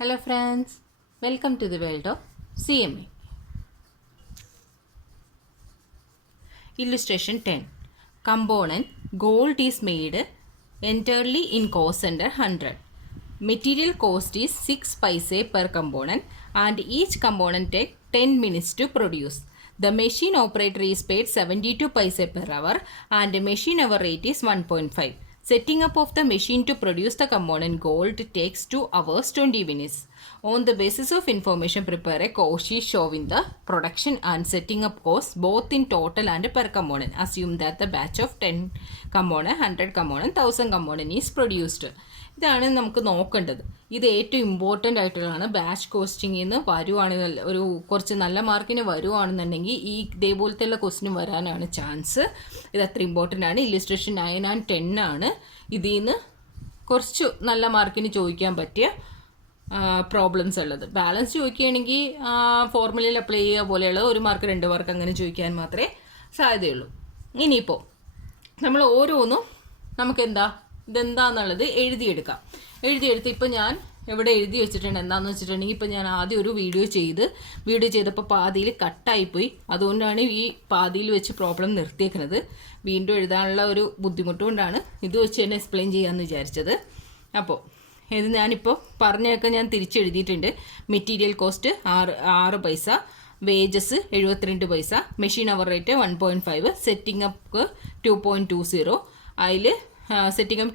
Hello friends, welcome to the world of CMA. Illustration 10. Component gold is made entirely in cost center 100. Material cost is 6 paise per component and each component take 10 minutes to produce. The machine operator is paid 72 paise per hour and machine hour rate is 1.5. Setting up of the machine to produce the component gold takes 2 hours 20 minutes. On the basis of information, prepare a cost sheet showing the production and setting up costs both in total and per component. Assume that the batch of 10 component, 100 component, 1000 component is produced. ഇതാണ് നമുക്ക് നോക്കേണ്ടത്. ഇത് ഏറ്റവും important ആയിട്ടുള്ളതാണ്. Batch കോസ്റ്റിംഗിൽ നിന്ന് വരുവാണെങ്കിൽ ഒരു കുറച്ച് നല്ല മാർക്കിന് വരുവാണെന്നുണ്ടെങ്കിൽ ഈ ഇതേപോലത്തെയുള്ള ക്വസ്റ്റിന് വരാനാണ് ചാൻസ്. ഇത് അത്ര ഇമ്പോർട്ടൻ്റ് ആണ്. ഇല്ലുസ്ട്രേഷൻ 9 and 10 ആണ്. ഇതിൽ നിന്ന് കുറച്ച് നല്ല മാർക്കിന് ചോദിക്കാൻ പറ്റിയ പ്രോബ്ലംസ് ഉള്ളത്. ബാലൻസ് ചോദിക്കുകയാണെങ്കിൽ ഫോർമുലയിൽ അപ്ലൈ ചെയ്യുക പോലെയുള്ള 1 മാർക്ക് 2 മാർക്ക് അങ്ങനെ ചോദിക്കാൻ മാത്രമേ സാധ്യതയുള്ളൂ. ഇനിയിപ്പോൾ നമ്മൾ ഓരോന്നും നമുക്കെന്താ ഇതെന്താന്നുള്ളത് എഴുതിയെടുക്കാം. എഴുതിയെടുത്ത് ഇപ്പോൾ ഞാൻ എവിടെ എഴുതി വെച്ചിട്ടുണ്ട് എന്താണെന്ന് വെച്ചിട്ടുണ്ടെങ്കിൽ ഇപ്പോൾ ഞാൻ ആദ്യം ഒരു വീഡിയോ ചെയ്തപ്പോൾ പാതിയിൽ കട്ടായിപ്പോയി. അതുകൊണ്ടാണ് ഈ പാതിയിൽ വെച്ച് പ്രോബ്ലം നിർത്തിയേക്കുന്നത്. വീണ്ടും എഴുതാനുള്ള ഒരു ബുദ്ധിമുട്ടുകൊണ്ടാണ് ഇത് വെച്ച് തന്നെ എക്സ്പ്ലെയിൻ ചെയ്യാമെന്ന് വിചാരിച്ചത്. അപ്പോൾ ഇത് ഞാനിപ്പോൾ പറഞ്ഞൊക്കെ ഞാൻ തിരിച്ചെഴുതിയിട്ടുണ്ട്. മെറ്റീരിയൽ കോസ്റ്റ് 6 പൈസ, വേജസ് 72 പൈസ, machine hour rate 1.5, setting up 2.20, അതിൽ setting up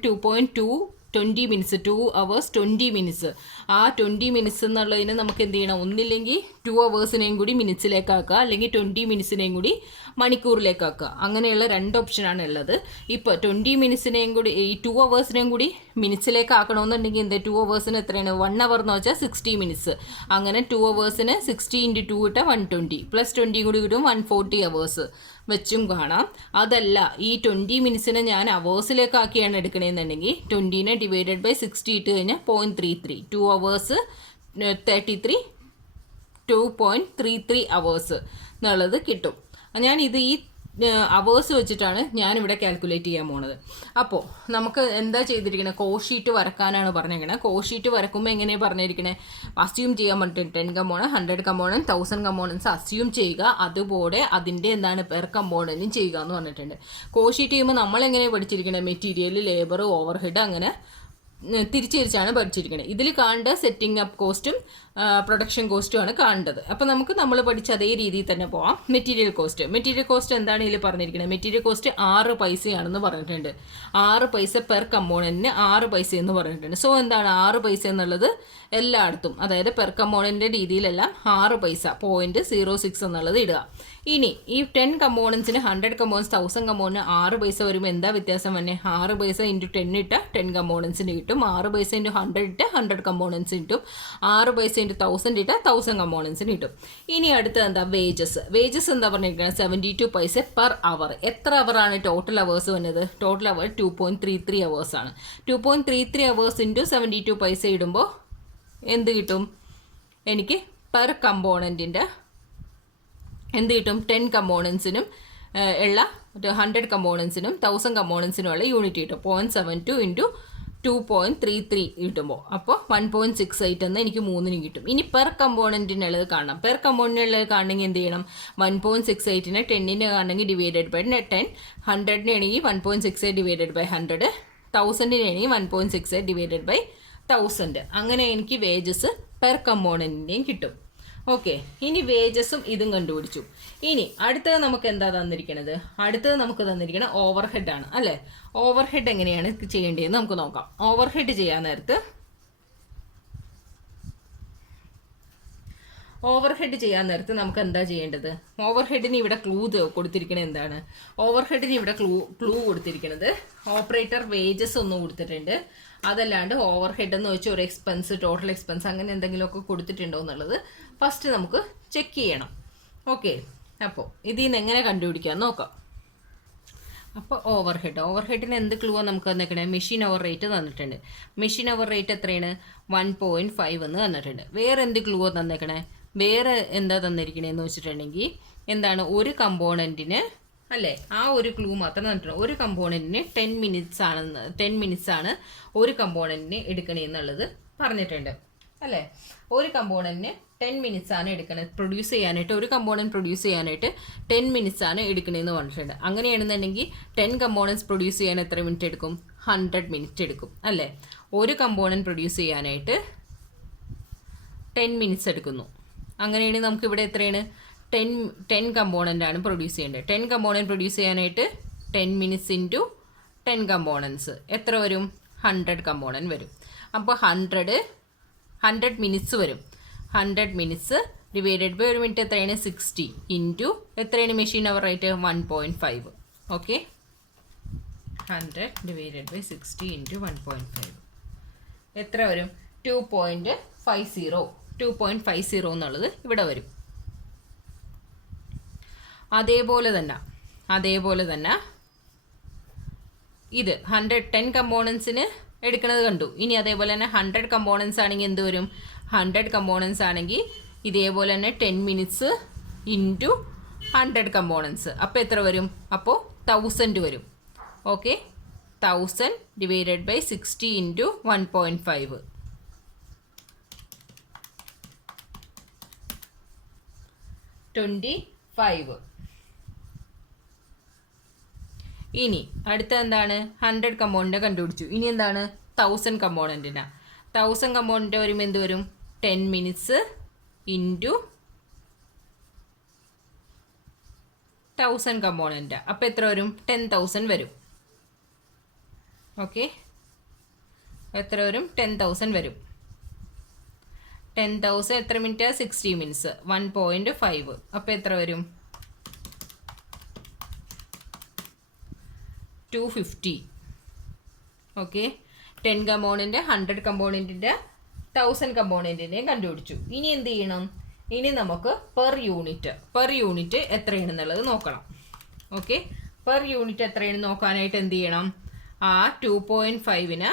20 minutes 2 hours 20 minutes. ആ 20 മിനിറ്റ്സ് എന്നുള്ളതിന് നമുക്ക് എന്ത് ചെയ്യണം, ഒന്നില്ലെങ്കിൽ 2 hours കൂടി മിനിറ്റ്സിലേക്കാക്കുക, അല്ലെങ്കിൽ 20 മിനിറ്റ്സിനെയും കൂടി മണിക്കൂറിലേക്കാക്കുക. അങ്ങനെയുള്ള 2 ഓപ്ഷനാണ് ഉള്ളത്. ഇപ്പോൾ 20 മിനിറ്റ്സിനെയും കൂടി ഈ 2 hours കൂടി മിനിറ്റ്സിലേക്ക് ആക്കണമെന്നുണ്ടെങ്കിൽ എന്ത് 2 hours എത്രയാണ്, 1 hour എന്ന് വെച്ചാൽ 60 മിനിറ്റ്സ്. അങ്ങനെ 2 hours 60 × 2 ഇട്ടാൽ 120 + 20 കൂടി കിട്ടും 140 hours വെച്ചും കാണാം. അതല്ല ഈ 20 മിനിറ്റ്സിനെ ഞാൻ അവേഴ്സിലേക്കാക്കിയാണ് എടുക്കണമെന്നുണ്ടെങ്കിൽ 20നെ ഡിവൈഡഡ് ബൈ 60 ഇട്ട് കഴിഞ്ഞാൽ 0.33 2 hours 2.33 hours എന്നുള്ളത് കിട്ടും. ഞാൻ ഇത് ഈ അവേഴ്സ് വെച്ചിട്ടാണ് ഞാനിവിടെ കാൽക്കുലേറ്റ് ചെയ്യാൻ പോണത്. അപ്പോൾ നമുക്ക് എന്താ ചെയ്തിരിക്കണേ, കോസ്റ്റ് ഷീറ്റ് വരക്കാനാണ് പറഞ്ഞിരിക്കണേ. കോസ്റ്റ് ഷീറ്റ് വരക്കുമ്പോൾ എങ്ങനെയാണ് പറഞ്ഞിരിക്കണേ, അസ്യൂം ചെയ്യാൻ പറ്റും 10 കമ്പോണൻറ്റ് 100 കമ്പോണൻറ്റ് 1000 കമ്പോണൻറ്റ്സ് അസ്യൂം ചെയ്യുക. അതുപോലെ അതിൻ്റെ എന്താണ് പെർ കമ്പോണൻറ്റും ചെയ്യുക എന്ന് പറഞ്ഞിട്ടുണ്ട്. കോസ്റ്റ് ഷീറ്റ് ചെയ്യുമ്പോൾ നമ്മളെങ്ങനെയാണ് പഠിച്ചിരിക്കണേ, മെറ്റീരിയൽ, ലേബർ, ഓവർ ഹെഡ് അങ്ങനെ തിരിച്ചാണ് പഠിച്ചിരിക്കുന്നത്. ഇതിൽ കാണേണ്ട സെറ്റിംഗ് അപ്പ് കോസ്റ്റും പ്രൊഡക്ഷൻ കോസ്റ്റുമാണ് കാണേണ്ടത്. അപ്പോൾ നമ്മൾ പഠിച്ച അതേ രീതിയിൽ തന്നെ പോവാം. മെറ്റീരിയൽ കോസ്റ്റ് എന്താണ് ഇതിൽ പറഞ്ഞിരിക്കുന്നത്, മെറ്റീരിയൽ കോസ്റ്റ് 6 പൈസയാണെന്ന് പറഞ്ഞിട്ടുണ്ട്. 6 പൈസ പെർ കമ്പോണൻറ്റിന് 6 പൈസ എന്ന് പറഞ്ഞിട്ടുണ്ട്. സോ എന്താണ് 6 പൈസ എന്നുള്ളത് എല്ലായിടത്തും, അതായത് പെർ കമ്പോണൻറ്റിൻ്റെ രീതിയിലെല്ലാം 6 പൈസ 0.06 എന്നുള്ളത് ഇടുക. ഇനി ഈ 10 കമ്പോണൻസിന് 100 കമ്പോണൻസ് 1000 കമ്പോണൻറ്റ് 6 പൈസ വരുമ്പോൾ എന്താ വ്യത്യാസം തന്നെ, 6 പൈസ × 10 ഇട്ടാൽ 10 കമ്പോണൻസിന് കിട്ടും, 6 പൈസ × 100 ഇട്ടാൽ 100 കമ്പോണൻസ് കിട്ടും, 6 പൈസ × 1000 ഇട്ടാൽ 1000 കമ്പോണൻസിന് കിട്ടും. ഇനി അടുത്തത് എന്താ, വേജസ് എന്താ പറഞ്ഞിരിക്കുന്നത്, 72 പൈസ പെർ അവർ. എത്ര അവറാണ് ടോട്ടൽ അവേഴ്സ് വന്നത്, ടോട്ടൽ അവർ 2.33 hours ആണ്. 2.33 hours × 72 പൈസ ഇടുമ്പോൾ എന്ത് കിട്ടും, എനിക്ക് പെർ കമ്പോണൻറ്റിൻ്റെ എന്ത് കിട്ടും, 10 കമ്പോണൻസിനും ഉള്ള 100 കമ്പോണൻസിനും 1000 കമ്പോണൻസിനും ഉള്ള യൂണിറ്റ് കിട്ടും. 0.72 × 2.33 കിട്ടുമ്പോൾ അപ്പോൾ 1.68 എന്ന് എനിക്ക് 3ന് കിട്ടും. ഇനി പെർ കമ്പോണൻറ്റിനുള്ളത് കാണണം. പെർ കമ്പോണൻറ്റിനുള്ളത് കാണണമെങ്കിൽ എന്ത് ചെയ്യണം, 1.68നെ 10നെ കാണണമെങ്കിൽ ഡിവൈഡഡ് ബൈ 10, 100നെ ആണെങ്കിൽ 1.68 ഡിവൈഡഡ് ബൈ 100, 1000നെ ആണെങ്കിൽ 1.68 ഡിവൈഡഡ് ബൈ 1000. അങ്ങനെ എനിക്ക് വേജസ് പെർ കമ്പോണൻറ്റിൻ്റെയും കിട്ടും. ഓക്കെ, ഇനി വേജസും ഇതും കണ്ടുപിടിച്ചു. ഇനി അടുത്തത് നമുക്ക് എന്താ തന്നിരിക്കണത്, അടുത്തത് നമുക്ക് തന്നിരിക്കണ ഓവർ ഹെഡ് ആണ് അല്ലേ. ഓവർ ഹെഡ് എങ്ങനെയാണ് ചെയ്യേണ്ടതെന്ന് നമുക്ക് നോക്കാം. ഓവർ ഹെഡ് ചെയ്യാൻ നേരത്ത് നമുക്ക് എന്താ ചെയ്യേണ്ടത്, ഓവർ ഹെഡിന് ഇവിടെ ക്ലൂ കൊടുത്തിരിക്കണത് എന്താണ്, ഓവർ ഹെഡിന് ഇവിടെ ക്ലൂ കൊടുത്തിരിക്കുന്നത് ഓപ്പറേറ്റർ വേജസ് ഒന്നും കൊടുത്തിട്ടുണ്ട്. അതല്ലാണ്ട് ഓവർ ഹെഡ് എന്ന് വെച്ച് ഒരു എക്സ്പെൻസ്, ടോട്ടൽ എക്സ്പെൻസ് അങ്ങനെ എന്തെങ്കിലുമൊക്കെ കൊടുത്തിട്ടുണ്ടോ എന്നുള്ളത് ഫസ്റ്റ് നമുക്ക് ചെക്ക് ചെയ്യണം. ഓക്കെ, അപ്പോൾ ഇതിൽ നിന്ന് എങ്ങനെ കണ്ടുപിടിക്കാൻ നോക്കാം. അപ്പോൾ ഓവർ ഹെഡിന് എന്ത് ക്ലൂ നമുക്ക് തന്നേക്കണേ, മെഷീൻ അവർ റേറ്റ് തന്നിട്ടുണ്ട്. മെഷീൻ അവർ റേറ്റ് എത്രയാണ്, 1.5 എന്ന് തന്നിട്ടുണ്ട്. വേറെ എന്ത് ക്ലൂ തന്നേക്കണേ, വേറെ എന്താ തന്നിരിക്കണേന്ന് വെച്ചിട്ടുണ്ടെങ്കിൽ എന്താണ്, ഒരു കമ്പോണൻറ്റിന് അല്ലേ, ആ ഒരു ക്ലൂ മാത്രം തന്നിട്ടുണ്ട്. ഒരു കമ്പോണൻറ്റിന് 10 മിനിറ്റ്സ് ആണ് ഒരു കമ്പോണൻറ്റിന് എടുക്കണേന്നുള്ളത് പറഞ്ഞിട്ടുണ്ട്. അല്ലേ? ഒരു കമ്പോണൻറ്റിന് 10 മിനിറ്റ്സ് ആണ് എടുക്കുന്നത് പ്രൊഡ്യൂസ് ചെയ്യാനായിട്ട്. ഒരു കമ്പോണൻറ്റ് പ്രൊഡ്യൂസ് ചെയ്യാനായിട്ട് 10 മിനിറ്റ്സ് ആണ് എടുക്കണമെന്ന് പറഞ്ഞിട്ടുണ്ട്. അങ്ങനെയാണെന്നുണ്ടെങ്കിൽ 10 കമ്പോണൻറ്റ്സ് പ്രൊഡ്യൂസ് ചെയ്യാൻ എത്ര മിനിറ്റ് എടുക്കും? 100 മിനിറ്റ് എടുക്കും അല്ലേ? ഒരു കമ്പോണൻറ്റ് പ്രൊഡ്യൂസ് ചെയ്യാനായിട്ട് 10 മിനിറ്റ്സ് എടുക്കുന്നു. അങ്ങനെയാണെങ്കിൽ നമുക്കിവിടെ എത്രയാണ്? 10 കമ്പോണൻ്റ് ആണ് പ്രൊഡ്യൂസ് ചെയ്യേണ്ടത്. 10 കമ്പോണൻറ്റ് പ്രൊഡ്യൂസ് ചെയ്യാനായിട്ട് 10 മിനിറ്റ്സ് ഇൻറ്റു 10 കമ്പോണൻസ് എത്ര വരും? 100 കമ്പോണൻറ്റ് വരും. അപ്പോൾ 100 മിനിറ്റ്സ് വരും. 100 മിനിറ്റ്സ് ഡിവൈഡഡ് ബൈ ഒരു മിനിറ്റ് എത്രയാണ്? 60 ഇൻറ്റു എത്രയാണ് machine hour rate? 1.5. Okay, 100 divided by 60 into 1.5 എത്ര വരും? 2.50. 2.50 എന്നുള്ളത് ഇവിടെ വരും. അതേപോലെ തന്നെ ഇത് 10 കമ്പോണൻസിന് എടുക്കുന്നത് കണ്ടു. ഇനി അതേപോലെ തന്നെ 100 കമ്പോണൻസ് ആണെങ്കിൽ എന്ത് വരും? 100 കമ്പോണൻസ് ആണെങ്കിൽ ഇതേപോലെ തന്നെ 10 മിനിറ്റ്സ് ഇൻറ്റു 100 കമ്പോണൻസ്. അപ്പോൾ എത്ര വരും? അപ്പോൾ 1000 വരും. Okay, 1000 divided by 60 into 1.5 25. ഇനി അടുത്ത എന്താണ്? 100 കമ്പോണൻ്റ് കണ്ടുപിടിച്ചു. ഇനി എന്താണ്? 1000 കമ്പോണൻറ്റിനാ. 1000 കമ്പോണൻ്റ് വരുമ്പോൾ എന്ത് വരും? 10 മിനിറ്റ്സ് ഇൻറ്റു 1000 കമ്പോണൻ്റ്. അപ്പോൾ എത്ര വരും? 10,000 വരും. ഓക്കെ, എത്ര വരും? 10,000 വരും. 10,000 എത്ര മിനിറ്റ്? 60 മിനിറ്റ്സ്. 1.5. അപ്പോൾ എത്ര വരും? 250. ഓക്കെ, 10 കമ്പോണൻ്റ് 100 കമ്പോണൻറ്റിൻ്റെ 1000 കമ്പോണൻറ്റിനെയും കണ്ടുപിടിച്ചു. ഇനി എന്ത് ചെയ്യണം? ഇനി നമുക്ക് പെർ യൂണിറ്റ് എത്രയാണെന്നുള്ളത് നോക്കണം. ഓക്കെ, പെർ യൂണിറ്റ് എത്രയാണെന്ന് നോക്കാനായിട്ട് എന്ത് ചെയ്യണം? ആ 2.5നെ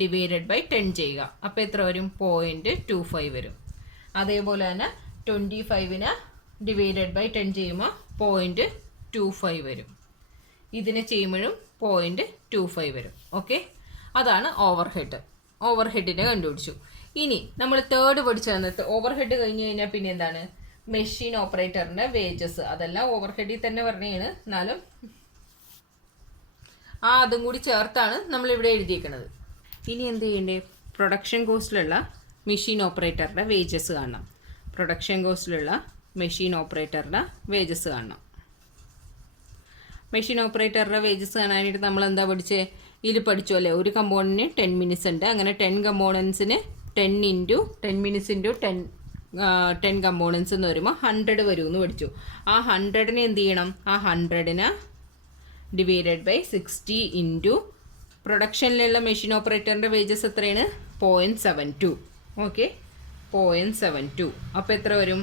ഡിവൈഡഡ് ബൈ 10 ചെയ്യുക. അപ്പോൾ എത്ര വരും? 0.25 വരും. അതേപോലെ തന്നെ 25നെ ഡിവൈഡഡ് ബൈ 10 ചെയ്യുമ്പോൾ 0.25 വരും. ഇതിനെ ചെയ്യുമ്പോഴും 0.25 വരും. ഓക്കെ, അതാണ് ഓവർഹെഡിനെ കണ്ടുപിടിച്ചു. ഇനി നമ്മൾ തേർഡ് പഠിച്ചു തന്നത് ഓവർഹെഡ് കഴിഞ്ഞ് കഴിഞ്ഞാൽ പിന്നെ എന്താണ്? മെഷീൻ ഓപ്പറേറ്ററിൻ്റെ വേജസ്. അതെല്ലാം ഓവർഹെഡിൽ തന്നെ പറഞ്ഞാണ്, എന്നാലും അതും കൂടി ചേർത്താണ് നമ്മളിവിടെ എഴുതിയിരിക്കുന്നത്. ഇനി എന്ത് ചെയ്യണ്ടേ? പ്രൊഡക്ഷൻ കോസ്റ്റിലുള്ള മെഷീൻ ഓപ്പറേറ്ററുടെ വേജസ് കാണണം. പ്രൊഡക്ഷൻ കോസ്റ്റിലുള്ള മെഷീൻ ഓപ്പറേറ്ററുടെ വേജസ് കാണണം. മെഷീൻ ഓപ്പറേറ്ററുടെ വേജസ് കാണാനായിട്ട് നമ്മൾ എന്താ പഠിച്ചേ? ഇതിൽ പഠിച്ചു അല്ലേ? ഒരു കമ്പോണൻറ്റിന് 10 മിനിറ്റ്സ് ഉണ്ട്. അങ്ങനെ 10 കമ്പോണൻസിന് 10 മിനിറ്റ്സ് ഇൻറ്റു 10 കമ്പോണൻസ് എന്ന് വരുമ്പോൾ 100 വരുമെന്ന് പഠിച്ചു. ആ 100നെ എന്ത് ചെയ്യണം? ആ 100നെ ഡിവൈഡഡ് ബൈ 60 ഇൻറ്റു പ്രൊഡക്ഷനിലുള്ള മെഷീൻ ഓപ്പറേറ്ററിൻ്റെ വേജസ് എത്രയാണ്? 0.72. ഓക്കെ, 0.72. അപ്പോൾ എത്ര വരും?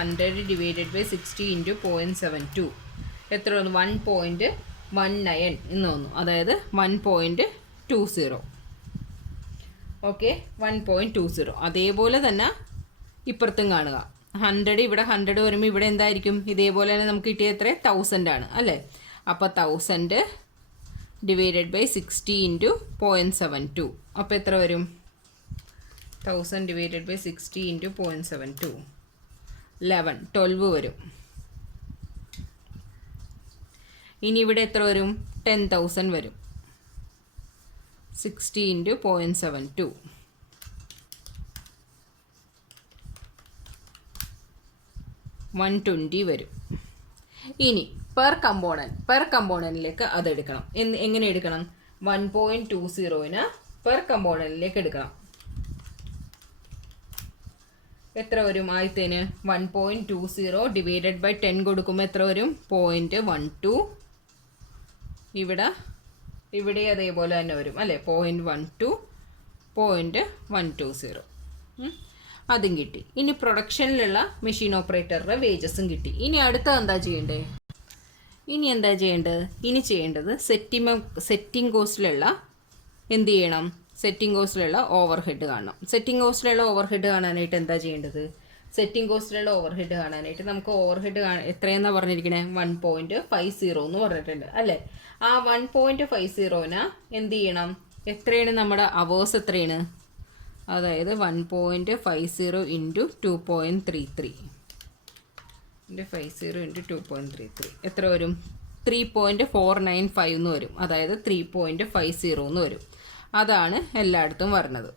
100 ഡിവൈഡഡ് ബൈ 60 ഇൻറ്റു 0.72 എത്ര വന്നു? 1.19 എന്ന് വന്നു. അതായത് 1.20. ഓക്കെ, 1.20. അതേപോലെ തന്നെ ഇപ്പുറത്തും കാണുക. 100 ഇവിടെ 100 വരുമ്പോൾ ഇവിടെ എന്തായിരിക്കും? ഇതേപോലെ തന്നെ നമുക്ക് കിട്ടിയ എത്ര? 1000 ആണ് അല്ലേ? അപ്പോൾ 1000 ഡിവൈഡഡ് ബൈ 60 ഇൻറ്റു 0.72 അപ്പോൾ എത്ര വരും? 1000 ഡിവൈഡഡ് ബൈ 60 ഇൻറ്റു 0.72 12 വരും. ഇനി ഇവിടെ എത്ര വരും? 10,000 വരും. 60 ഇൻറ്റു 0.72 120 വരും. ഇനി പെർ കമ്പോണൻറ്റിലേക്ക് അതെടുക്കണം. എങ്ങനെ എടുക്കണം? 1.20ന് പെർ കമ്പോണൻറ്റിലേക്ക് എടുക്കണം. എത്ര വരും? ആദ്യത്തേന് 1.20 ഡിവൈഡഡ് ബൈ 10 കൊടുക്കുമ്പോൾ എത്ര വരും? 0.12. ഇവിടെ അതേപോലെ തന്നെ വരും അല്ലേ? 0.12 0.120 അതും കിട്ടി. ഇനി പ്രൊഡക്ഷനിലുള്ള മെഷീൻ ഓപ്പറേറ്ററുടെ വേജസും കിട്ടി. ഇനി അടുത്ത എന്താ ചെയ്യേണ്ടത്? ഇനി ചെയ്യേണ്ടത് സെറ്റിംഗ് കോസ്റ്റിലുള്ള എന്ത് ചെയ്യണം? സെറ്റിംഗ് കോസ്റ്റിലുള്ള ഓവർഹെഡ് കാണണം. സെറ്റിംഗ് കോസ്റ്റിലുള്ള ഓവർഹെഡ് കാണാനായിട്ട് എന്താ ചെയ്യേണ്ടത്? സെറ്റിംഗ് കോസ്റ്റിലുള്ള ഓവർഹെഡ് കാണാനായിട്ട് നമുക്ക് ഓവർഹെഡ് എത്രയെന്നാണ് പറഞ്ഞിരിക്കണേ? 1.50 എന്ന് പറഞ്ഞിട്ടുണ്ട് അല്ലേ? ആ 1.50ന് എന്ത് ചെയ്യണം? എത്രയാണ് നമ്മുടെ അവേഴ്സ്? എത്രയാണ് അതായത് 1.50 ഇൻറ്റു 2.33 ഇൻറ്റു 2.33 എത്ര വരും? 3.495 എന്ന് വരും. അതായത് 3.50 എന്ന് വരും. അതാണ് എല്ലായിടത്തും വരുന്നത്.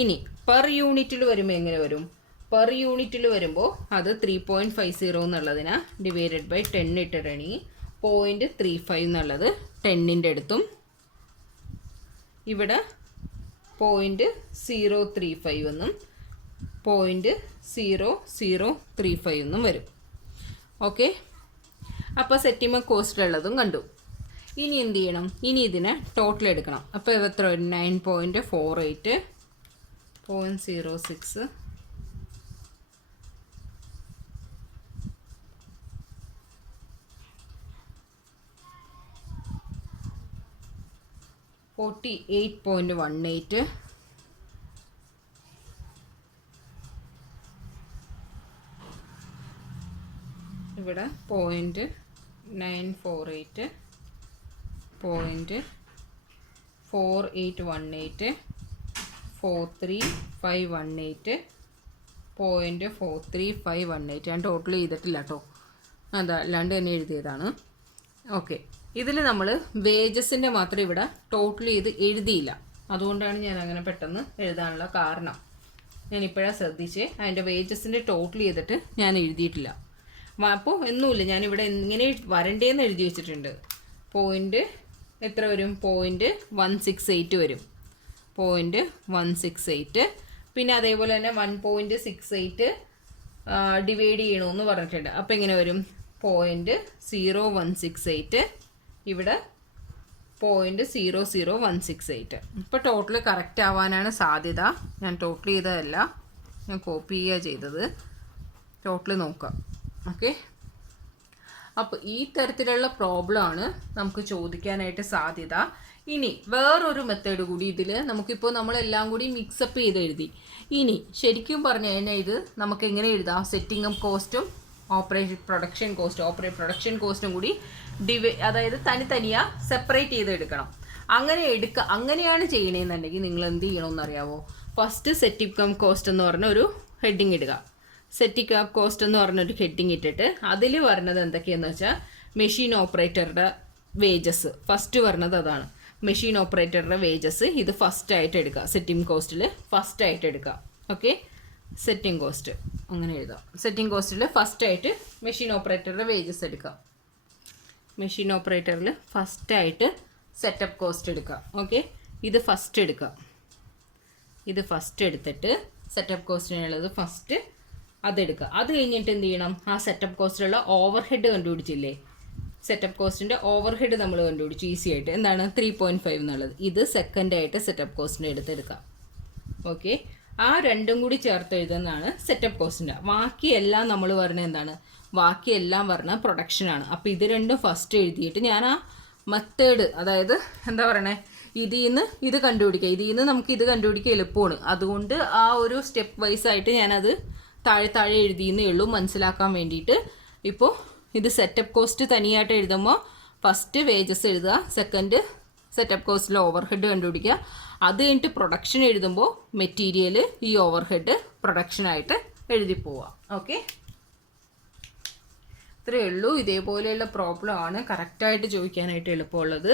ഇനി പെർ യൂണിറ്റിൽ വരുമ്പോൾ എങ്ങനെ വരും? പെർ യൂണിറ്റിൽ വരുമ്പോൾ അത് 3.50 എന്നുള്ളതിന് ഡിവൈഡഡ് ബൈ 10 ഇട്ടിട്ടാണെങ്കിൽ 0.35 എന്നുള്ളത് 10ൻ്റെ അടുത്തും ഇവിടെ 0.035 എന്നും 0.0035 എന്നും വരും. ഓക്കെ, അപ്പോൾ സെറ്റിൽമെൻറ്റ് കോസ്റ്റിലുള്ളതും കണ്ടു. ഇനി എന്ത് ചെയ്യണം? ഇനി ഇതിനെ ടോട്ടൽ എടുക്കണം. അപ്പോൾ എത്ര വരും? 9.48 0.06 48.18 ഇവിടെ 0.948 0.4818 43518 0.43518 ഞാൻ ടോട്ടൽ ചെയ്തിട്ടില്ല കേട്ടോ, അതല്ലാണ്ട് തന്നെ എഴുതിയതാണ്. ഓക്കെ, ഇതിൽ നമ്മൾ വേജസിൻ്റെ മാത്രം ഇവിടെ ടോട്ടൽ ചെയ്ത് എഴുതിയില്ല. അതുകൊണ്ടാണ് ഞാൻ അങ്ങനെ പെട്ടെന്ന് എഴുതാനുള്ള കാരണം. ഞാനിപ്പോഴാണ് ശ്രദ്ധിച്ച് അതിൻ്റെ വേജസിൻ്റെ ടോട്ടൽ ചെയ്തിട്ട് ഞാൻ എഴുതിയിട്ടില്ല. അപ്പോൾ ഒന്നുമില്ല, ഞാനിവിടെ എങ്ങനെ വരണ്ടേന്ന് എഴുതി വെച്ചിട്ടുണ്ട്. പോയിൻ്റ് എത്ര വരും? 0.168 വരും. 0.168. പിന്നെ അതേപോലെ തന്നെ 1.68 ഡിവൈഡ് ചെയ്യണമെന്ന് പറഞ്ഞിട്ടുണ്ട്. അപ്പോൾ എങ്ങനെ വരും? 0.0168 ഇവിടെ 0.00168. ഇപ്പോൾ ടോട്ടൽ കറക്റ്റ് ആവാനാണ് സാധ്യത. ഞാൻ ടോട്ടൽ ചെയ്തതല്ല, ഞാൻ കോപ്പി ചെയ്യുക ചെയ്തത്. ടോട്ടൽ നോക്കാം. ഓക്കെ, അപ്പോൾ ഈ തരത്തിലുള്ള പ്രോബ്ലമാണ് നമുക്ക് ചോദിക്കാനായിട്ട് സാധ്യത. ഇനി വേറൊരു മെത്തേഡ് കൂടി ഇതിൽ നമുക്കിപ്പോൾ നമ്മളെല്ലാം കൂടി മിക്സപ്പ് ചെയ്ത് എഴുതി. ഇനി ശരിക്കും പറഞ്ഞു കഴിഞ്ഞാൽ ഇത് നമുക്ക് എങ്ങനെ എഴുതാം? സെറ്റിംഗ് അപ്പ് കോസ്റ്റും പ്രൊഡക്ഷൻ കോസ്റ്റും കൂടി അതായത് തനിയാ സെപ്പറേറ്റ് ചെയ്ത് എടുക്കണം. അങ്ങനെയാണ് ചെയ്യണമെന്നുണ്ടെങ്കിൽ നിങ്ങൾ എന്ത് ചെയ്യണമെന്നറിയാവോ? ഫസ്റ്റ് സെറ്റിംഗ് അപ്പ് കോസ്റ്റ് എന്ന് പറഞ്ഞ ഒരു ഹെഡിങ് ഇടുക. സെറ്റിംഗ് അപ്പ് കോസ്റ്റ് എന്ന് പറഞ്ഞൊരു ഹെഡിങ് ഇട്ടിട്ട് അതിൽ പറഞ്ഞത് എന്തൊക്കെയാണെന്ന് വെച്ചാൽ മെഷീൻ ഓപ്പറേറ്ററുടെ വേജസ് ഫസ്റ്റ് പറഞ്ഞത് അതാണ്. മെഷീൻ ഓപ്പറേറ്ററുടെ വേജസ് ഇത് ഫസ്റ്റ് ആയിട്ട് എടുക്കുക. സെറ്റിംഗ് കോസ്റ്റിൽ ഫസ്റ്റ് ആയിട്ട് എടുക്കുക. ഓക്കെ, സെറ്റിംഗ് കോസ്റ്റ് അങ്ങനെ എഴുതാം. സെറ്റിംഗ് കോസ്റ്റിൽ ഫസ്റ്റ് ആയിട്ട് മെഷീൻ ഓപ്പറേറ്ററുടെ വേജസ് എടുക്കുക. മെഷീൻ ഓപ്പറേറ്ററിൽ ഫസ്റ്റ് ആയിട്ട് സെറ്റപ്പ് കോസ്റ്റ് എടുക്കുക. ഓക്കെ, ഇത് ഫസ്റ്റ് എടുക്കുക. ഇത് ഫസ്റ്റ് എടുത്തിട്ട് സെറ്റപ്പ് കോസ്റ്റിനുള്ളത് ഫസ്റ്റ് അതെടുക്കുക. അത് കഴിഞ്ഞിട്ട് എന്ത് ചെയ്യണം? ആ സെറ്റപ്പ് കോസ്റ്റിലുള്ള ഓവർ ഹെഡ് കണ്ടുപിടിച്ചില്ലേ? സെറ്റപ്പ് കോസ്റ്റിൻ്റെ ഓവർ ഹെഡ് നമ്മൾ കണ്ടുപിടിച്ചു ഈസി ആയിട്ട്. എന്താണ്? 3.5 എന്നുള്ളത്. ഇത് സെക്കൻഡായിട്ട് സെറ്റപ്പ് കോസ്റ്റിനെ എടുത്തെടുക്കാം. ഓക്കെ, ആ രണ്ടും കൂടി ചേർത്ത് എഴുതുന്നതാണ് സെറ്റപ്പ് കോസ്റ്റിൻ്റെ. ബാക്കിയെല്ലാം നമ്മൾ പറഞ്ഞത് എന്താണ്? ബാക്കിയെല്ലാം പറഞ്ഞ പ്രൊഡക്ഷനാണ്. അപ്പോൾ ഇത് രണ്ടും ഫസ്റ്റ് എഴുതിയിട്ട് ഞാൻ ആ മെത്തേഡ്, അതായത് എന്താ പറയണേ, ഇതിൽ നിന്ന് ഇത് കണ്ടുപിടിക്കുക. ഇതിൽ നിന്ന് നമുക്ക് ഇത് കണ്ടുപിടിക്കുക എളുപ്പമാണ്. അതുകൊണ്ട് ആ ഒരു സ്റ്റെപ്പ് വൈസ് ആയിട്ട് ഞാനത് താഴെ എഴുതിയെന്നേ ഉള്ളൂ മനസ്സിലാക്കാൻ വേണ്ടിയിട്ട്. ഇപ്പോൾ ഇത് സെറ്റപ്പ് കോസ്റ്റ് തനിയായിട്ട് എഴുതുമ്പോൾ ഫസ്റ്റ് വേജസ് എഴുതുക, സെക്കൻഡ് സെറ്റപ്പ് കോസ്റ്റിൽ ഓവർ ഹെഡ് കണ്ടുപിടിക്കുക. അത് കഴിഞ്ഞിട്ട് പ്രൊഡക്ഷൻ എഴുതുമ്പോൾ മെറ്റീരിയൽ ഈ ഓവർ ഹെഡ് പ്രൊഡക്ഷനായിട്ട് എഴുതി പോവുക. ഓക്കെ, ഇത്രയേ ഉള്ളൂ. ഇതേപോലെയുള്ള പ്രോബ്ലം ആണ് കറക്റ്റായിട്ട് ചോദിക്കാനായിട്ട് എളുപ്പമുള്ളത്,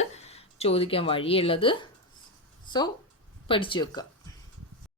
ചോദിക്കാൻ വഴിയുള്ളത്. സോ പഠിച്ചു വെക്കുക.